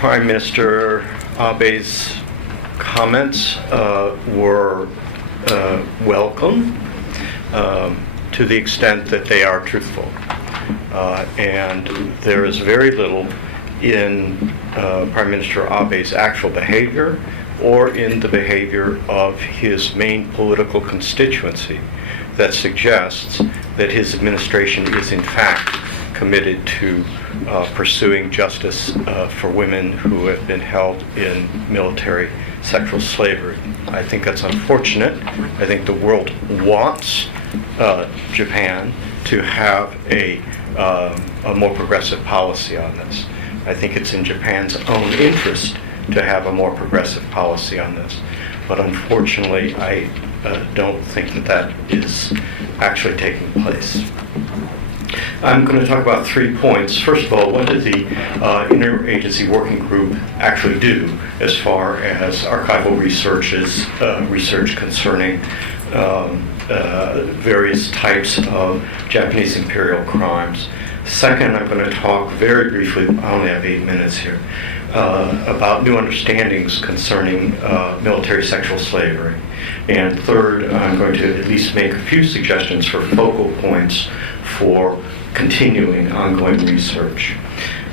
Prime Minister Abe's comments were welcome to the extent that they are truthful. And there is very little in Prime Minister Abe's actual behavior or in the behavior of his main political constituency that suggests that his administration is in fact committed to pursuing justice for women who have been held in military sexual slavery. I think that's unfortunate. I think the world wants Japan to have a more progressive policy on this. I think it's in Japan's own interest to have a more progressive policy on this. But unfortunately, I don't think that that is actually taking place. I'm going to talk about 3 points. First of all, what did the interagency working group actually do as far as archival research concerning various types of Japanese imperial crimes? Second, I'm going to talk very briefly, I only have 8 minutes here, about new understandings concerning military sexual slavery. And third, I'm going to at least make a few suggestions for focal points for continuing ongoing research.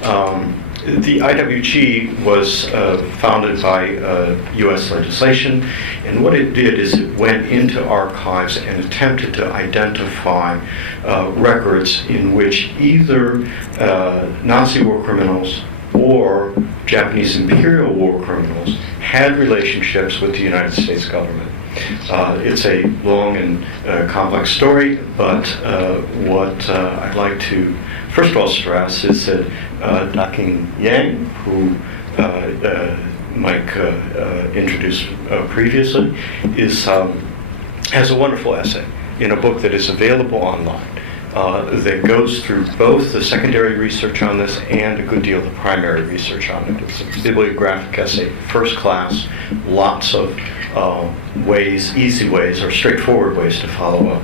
The IWG was founded by U.S. legislation, and what it did is it went into archives and attempted to identify records in which either Nazi war criminals or Japanese imperial war criminals had relationships with the United States government. It's a long and complex story, but what I'd like to first of all stress is that Dakin Yang, who Mike introduced previously, has a wonderful essay in a book that is available online that goes through both the secondary research on this and a good deal of the primary research on it. It's a bibliographic essay, first class, lots of ways, easy ways, or straightforward ways to follow up.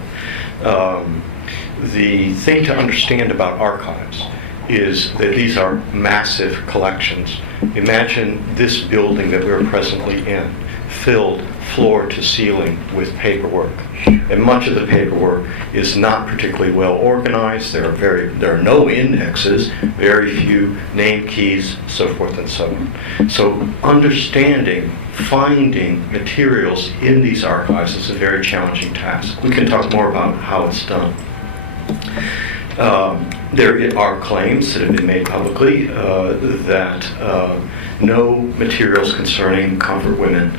The thing to understand about archives is that these are massive collections. Imagine this building that we're presently in, filled floor to ceiling with paperwork. And much of the paperwork is not particularly well organized. There are no indexes, very few name keys, so forth and so on. So understanding, finding materials in these archives is a very challenging task. We can talk more about how it's done. There are claims that have been made publicly that no materials concerning comfort women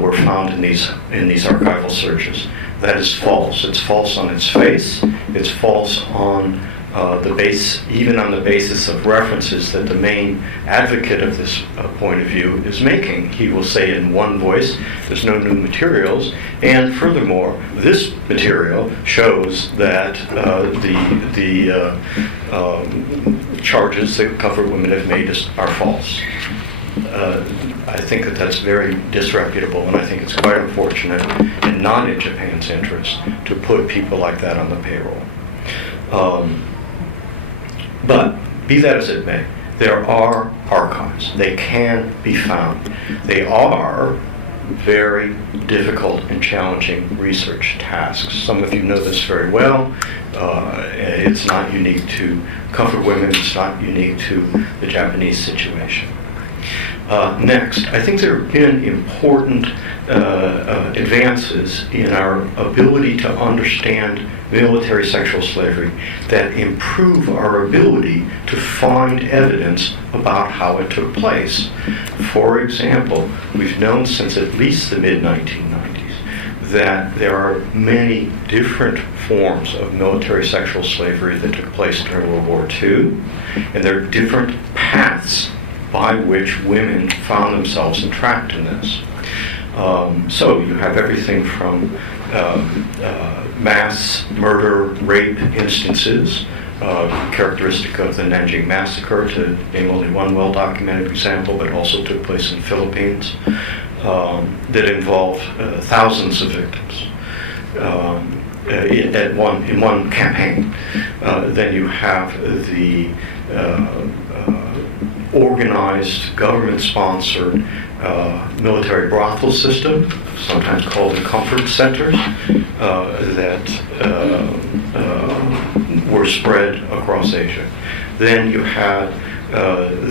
were found in these archival searches. That is false. It's false on its face. It's false on even on the basis of references that the main advocate of this point of view is making. He will say in one voice, there's no new materials, and furthermore, this material shows that the charges that comfort women have made are false. I think that that's very disreputable, and I think it's quite unfortunate and not in Japan's interest to put people like that on the payroll. But be that as it may, there are archives. They can be found. They are very difficult and challenging research tasks. Some of you know this very well. It's not unique to comfort women. It's not unique to the Japanese situation. Next, I think there have been important advances in our ability to understand military sexual slavery that improve our ability to find evidence about how it took place. For example, we've known since at least the mid-1990s that there are many different forms of military sexual slavery that took place during World War II, and there are different paths by which women found themselves entrapped in this. So you have everything from mass murder, rape instances, characteristic of the Nanjing Massacre, to name only one well-documented example, but also took place in the Philippines, that involved thousands of victims in one campaign. Then you have the organized, government-sponsored military brothel system, sometimes called the comfort centers, that were spread across Asia. Then you had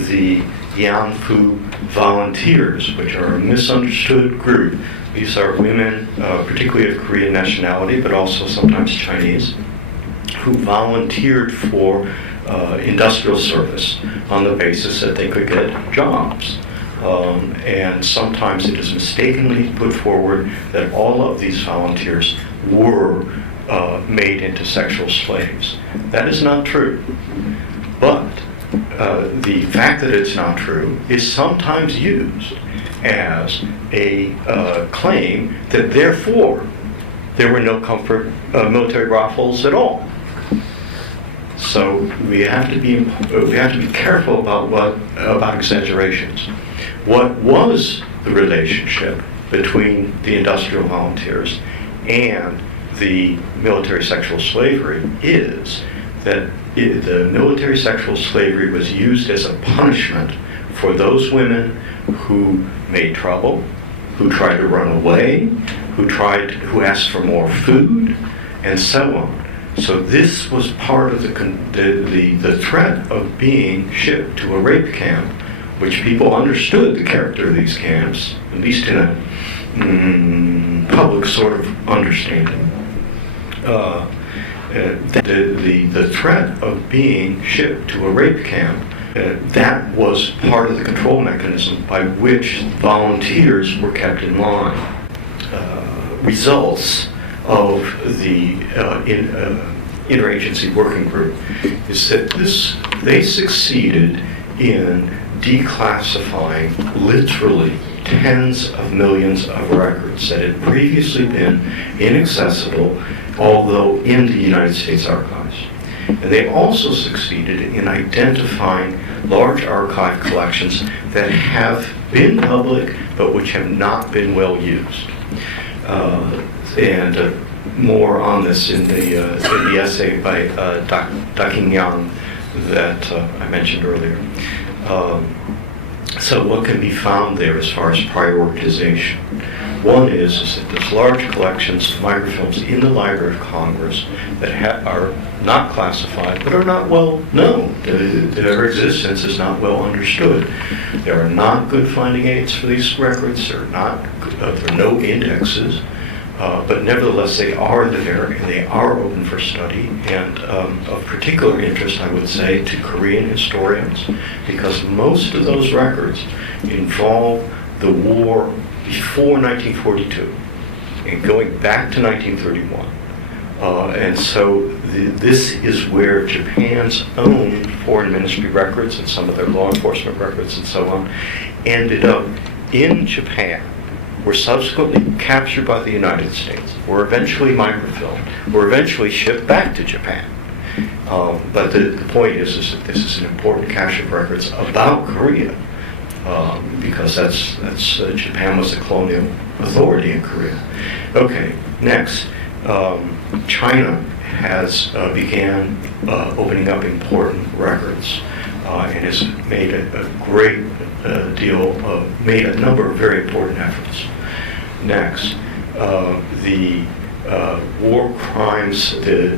the Yanfu volunteers, which are a misunderstood group. These are women, particularly of Korean nationality, but also sometimes Chinese, who volunteered for industrial service on the basis that they could get jobs. And sometimes it is mistakenly put forward that all of these volunteers were made into sexual slaves. That is not true. But the fact that it's not true is sometimes used as a claim that therefore there were no comfort military brothels at all. So we have to be careful about exaggerations. What was the relationship between the industrial volunteers and the military sexual slavery is that the military sexual slavery was used as a punishment for those women who made trouble, who tried to run away, who asked for more food, and so on. So this was part of the threat of being shipped to a rape camp, which people understood the character of these camps, at least in a public sort of understanding. The threat of being shipped to a rape camp, that was part of the control mechanism by which volunteers were kept in line. Results of the interagency working group is that they succeeded in declassifying literally tens of millions of records that had previously been inaccessible, although in the United States archives. And they also succeeded in identifying large archive collections that have been public but which have not been well used. And more on this in the essay by Daking Yang that I mentioned earlier. So what can be found there as far as prioritization? One is that there's large collections of microfilms in the Library of Congress that are not classified, but are not well known. Their existence is not well understood. There are not good finding aids for these records. There are no indexes. But nevertheless, they are there, and they are open for study, and of particular interest, I would say, to Korean historians, because most of those records involve the war before 1942 and going back to 1931. And so this is where Japan's own foreign ministry records and some of their law enforcement records and so on ended up in Japan, were subsequently captured by the United States, were eventually microfilmed, were eventually shipped back to Japan. But the point is that this is an important cache of records about Korea, because Japan was the colonial authority in Korea. Okay, next, China has began opening up important records and has made a great made a number of very important efforts. Next, the war crimes, the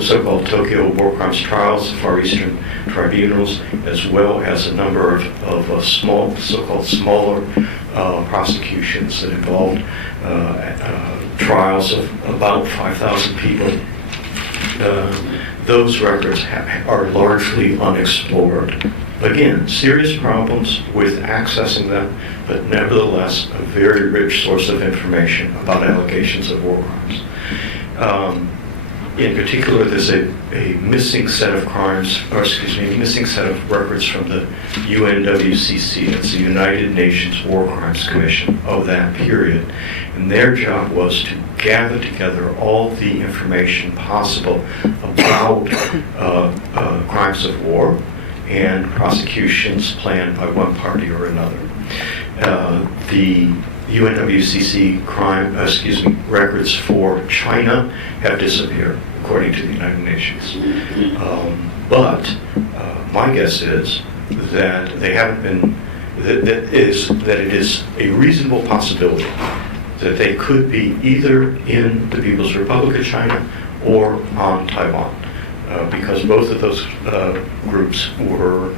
so-called Tokyo war crimes trials, the Far Eastern tribunals, as well as a number of small, so-called smaller prosecutions that involved trials of about 5,000 people. Those records are largely unexplored. Again, serious problems with accessing them, but nevertheless a very rich source of information about allegations of war crimes. In particular, there's a missing set of missing set of records from the UNWCC, that's the United Nations War Crimes Commission of that period. And their job was to gather together all the information possible about crimes of war and prosecutions planned by one party or another. The UNWCC records for China have disappeared, according to the United Nations. But my guess is that they haven't been, that it is a reasonable possibility that they could be either in the People's Republic of China or on Taiwan, because both of those groups were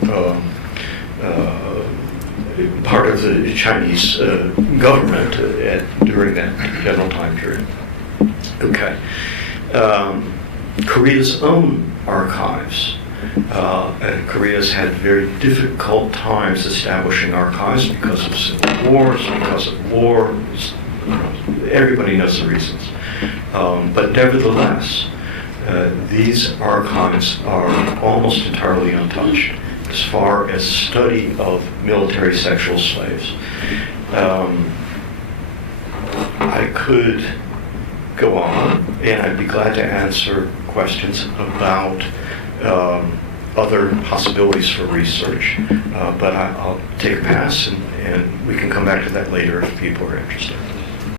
part of the Chinese government during that general time period. Okay. Korea's own archives. Korea's had very difficult times establishing archives because of civil wars, because of war. Everybody knows the reasons. But nevertheless, these archives are almost entirely untouched as far as study of military sexual slaves. I could go on, and I'd be glad to answer questions about other possibilities for research, but I'll take a pass, and we can come back to that later if people are interested.